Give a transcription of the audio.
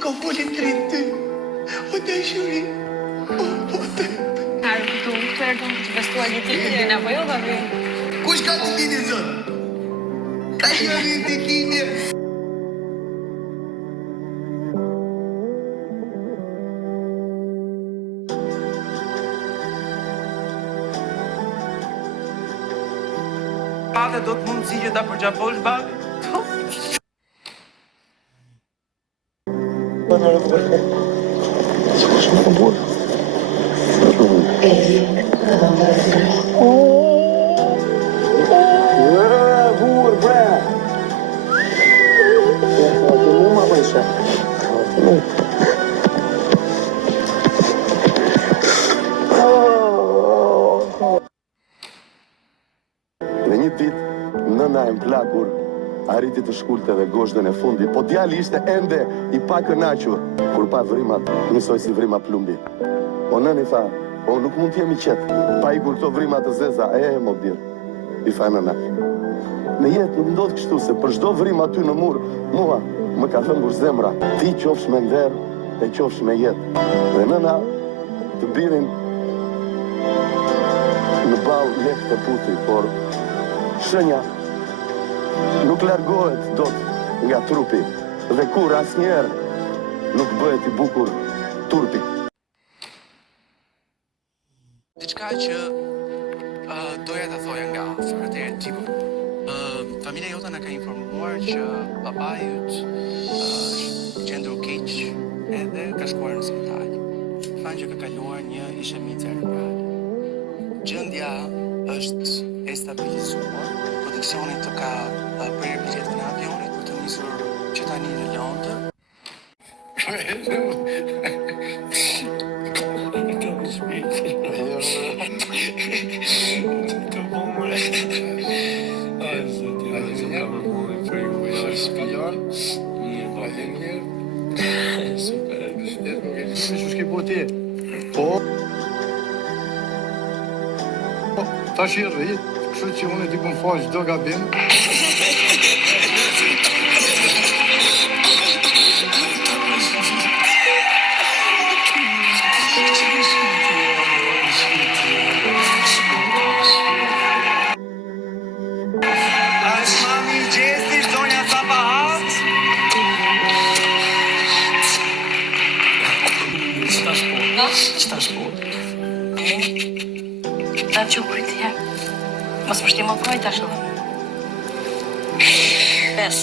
ka folin drejt ty. O dashuri. O botë. Arë këtu, këtë e këmë të bestuar një të të apo jo, babi? Kush ka të tini, zot? Ka një një të tini. Ate do të mundësi që ta përqaposh, babi? Në një ditë, nëna e mplakur arriti të shkulte dhe goshtën e fundit, po djali ishte ende i pakënaqur. Kur pa vrimat, njësoj si vrima plumbi. O nëni tha, o nuk mund t'jemi qetë, pa ikur këto vrimat të zeza, mo birë, i tha nëna. Në jetë nuk ndodhë kështu se për çdo vrim aty në mur, mua më ka thëmbur zemra, ti qofsh me nder e qofsh me jetë. Dhe nëna të birin në ball lek të puti, por shenja nuk largohet dot nga trupi dhe kur asnjëherë nuk bëhet i bukur turpi. Diçka që doja ta thoja nga afër deri tipu. Familja jote na ka informuar që babai yt është gjendur keq edhe ka shkuar në spital. Thanë që ka kaluar një ishemi cerebral. Gjendja është e stabilizuar. Produksioni të ka prerë biletën e avionit për të nisur që tani në Londër. Po, tash i rrit, kështu që unë t'i kom fal çdo gabim. Mami Gjesi, zonja Sapahat. Qëta shpo? Ta që kurit të jem. Mos përshti më përvaj të shumë. 5.